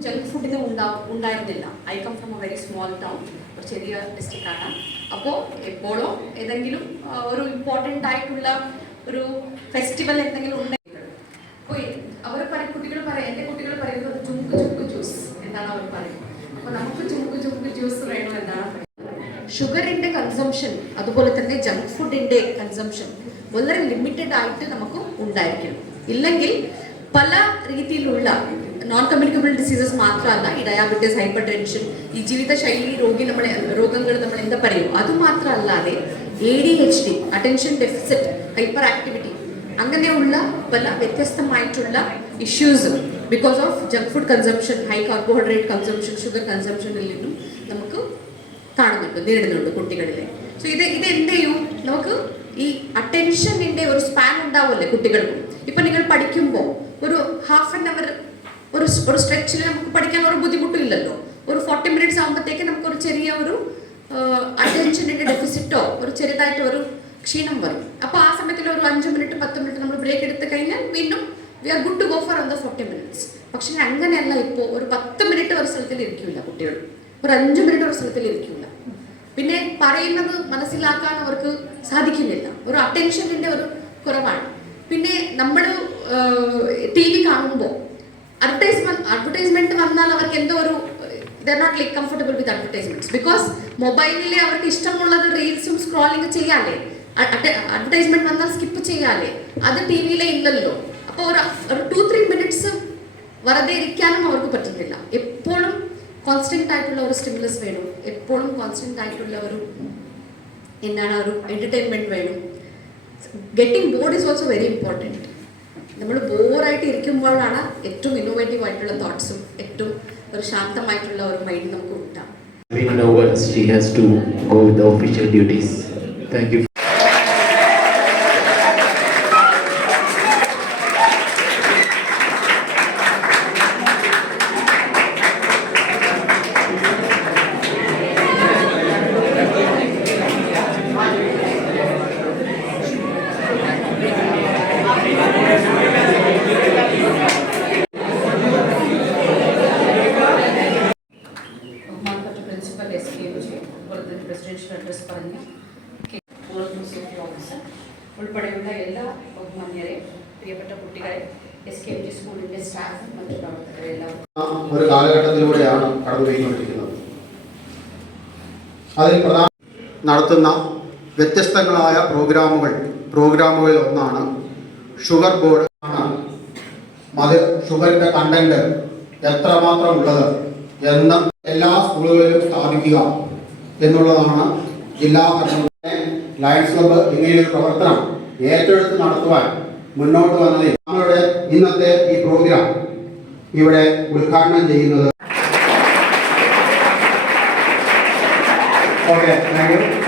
Junk ഫുഡിന് ഉണ്ടായിരുന്നില്ല. I come from a very small town, ഒരു ചെറിയ ഡിസ്ട്രിക്റ്റാണ്. അപ്പോൾ എപ്പോഴും ഏതെങ്കിലും ഒരു ഇമ്പോർട്ടൻ്റ് ആയിട്ടുള്ള ഒരു ഫെസ്റ്റിവൽ എന്തെങ്കിലും ഉണ്ടെങ്കിൽ അപ്പോൾ അവർ കുട്ടികൾ പറയും, എൻ്റെ കുട്ടികൾ പറയുന്നത് ചുക്ക് ചുക്ക് ജ്യൂസ് എന്താണ് അവർ പറയുന്നത്. അപ്പോൾ നമുക്ക് ചുക്ക് ചുക്ക് ജ്യൂസ് വേണം എന്നാണ് പറയുന്നത്. ഷുഗറിൻ്റെ കൺസംഷൻ അതുപോലെ തന്നെ ജങ്ക് ഫുഡിൻ്റെ കൺസംഷൻ വളരെ ലിമിറ്റഡ് ആയിട്ട് നമുക്ക് ഉണ്ടായിരിക്കണം. ഇല്ലെങ്കിൽ പല രീതിയിലുള്ള നോൺ കമ്മ്യൂണിക്കബിൾ ഡിസീസസ് മാത്രമല്ല, ഈ ഡയാബറ്റീസ്, ഹൈപ്പർ ടെൻഷൻ, ഈ ജീവിതശൈലി രോഗങ്ങൾ നമ്മൾ എന്താ പറയും, അതുമാത്രമല്ലാതെ ADHD, attention deficit hyper activity, അങ്ങനെയുള്ള പല വ്യത്യസ്തമായിട്ടുള്ള issues because of junk food consumption, high carbohydrate consumption, sugar കൺസംഷനിൽ നിന്നും നമുക്ക് കാണുന്നുണ്ട്, നേരിടുന്നുണ്ട് കുട്ടികളിലെ. സോ ഇത് എന്ത് ചെയ്യും, നമുക്ക് ഈ അറ്റൻഷനിൻ്റെ ഒരു സ്പാൻ ഉണ്ടാവുമല്ലേ കുട്ടികൾക്കും. ഇപ്പം നിങ്ങൾ പഠിക്കുമ്പോൾ ഒരു ഹാഫ് ആൻ അവർ ഒരു സ്ട്രെച്ചിൽ നമുക്ക് പഠിക്കാൻ ഒരു ബുദ്ധിമുട്ടില്ലല്ലോ. ഒരു 40 മിനിറ്റ്സ് ആകുമ്പോഴത്തേക്ക് നമുക്കൊരു ചെറിയ ഒരു അറ്റൻഷനിൻ്റെ ഡെഫിസിറ്റോ ഒരു ചെറുതായിട്ട് ഒരു ക്ഷീണം വരും. അപ്പോൾ ആ സമയത്തിൽ ഒരു 5 മിനിറ്റ് 10 മിനിറ്റ് നമ്മൾ ബ്രേക്ക് എടുത്ത് കഴിഞ്ഞാൽ വീണ്ടും we are good to go for another 40 minutes. പക്ഷെ അങ്ങനെയല്ല, ഇപ്പോൾ ഒരു 10 മിനിറ്റ് ഒരു സ്ഥലത്തിൽ ഇരിക്കില്ല കുട്ടികൾ, ഒരു 5 മിനിറ്റ് ഒരു സ്ഥലത്തിൽ ഇരിക്കില്ല. പിന്നെ പറയുന്നത് മനസ്സിലാക്കാൻ അവർക്ക് സാധിക്കുന്നില്ല, ഒരു അറ്റൻഷനിൻ്റെ ഒരു കുറവാണ്. പിന്നെ നമ്മൾ TV കാണുമ്പോൾ അഡ്വർടൈസ്മെന്റ് വന്നാൽ അവർക്ക് എന്തോ ഒരു they are not like comfortable with advertisements because മൊബൈലിൽ അവർക്ക് ഇഷ്ടമുള്ളത് റീൽസും സ്ക്രോളിംഗ് ചെയ്യാല്ലേ. അഡ്വർടൈസ്മെന്റ് വന്നാൽ സ്കിപ്പ് ചെയ്യാല്ലേ, അത് TV-യിലെ ഇല്ലല്ലോ. അപ്പോൾ ഒരു 2-3 മിനിറ്റ്സ് വെറുതെ ഇരിക്കാനും അവർക്ക് പറ്റുന്നില്ല. എപ്പോഴും കോൺസ്റ്റന്റ് ആയിട്ടുള്ള ഒരു സ്റ്റിമുലസ് വേണം, എപ്പോഴും കോൺസ്റ്റന്റ് ആയിട്ടുള്ള ഒരു ഒരു എന്റർടൈൻമെന്റ് വേണം. Getting board is also very important. നമ്മൾ ബോറായിട്ട് ഇരിക്കുമ്പോഴാണ് ഏറ്റവും ഇന്നോവേറ്റീവ് ആയിട്ടുള്ള തോട്ട്സും ഏറ്റവും ഒരു ശാന്തമായിട്ടുള്ള ഒരു മൈൻഡ് നമുക്ക് കിട്ടാം. She has to go with the official duties. Thank you. Presidential address പറഞ്ഞ ഓഫീസർ ഉൾപ്പെടെയുള്ള എല്ലാ ബഹുമാന്യരെ, പ്രിയപ്പെട്ട കുട്ടികളെ, SKMG സ്കൂളിന്റെ സ്റ്റാഫ്, മറ്റു പ്രവർത്തകരെ എല്ലാവരും ഒരു കാലഘട്ടത്തിലൂടെയാണ് കടന്നുപോയിക്കൊണ്ടിരിക്കുന്നത്. അതിൽ പ്രധാന നടത്തുന്ന വ്യത്യസ്തങ്ങളായ പ്രോഗ്രാമുകളിൽ ഒന്നാണ് ഷുഗർ ബോർഡ്. ഷുഗറിന്റെ കണ്ടന്റ് എത്രമാത്രം ഉള്ളത് എന്ന് എല്ലാ സ്കൂളുകളിലും സ്ഥാപിക്കുക എന്നുള്ളതാണ് ജില്ലാ കർഷകരുടെ ലയൺസ് ക്ലബ്ബ് ഇങ്ങനെയൊരു പ്രവർത്തനം ഏറ്റെടുത്ത് നടത്തുവാൻ മുന്നോട്ട് വന്നത്. നമ്മളുടെ ഇന്നത്തെ ഈ പ്രോഗ്രാം ഇവിടെ ഉദ്ഘാടനം ചെയ്യുന്നത്. Okay, thank you.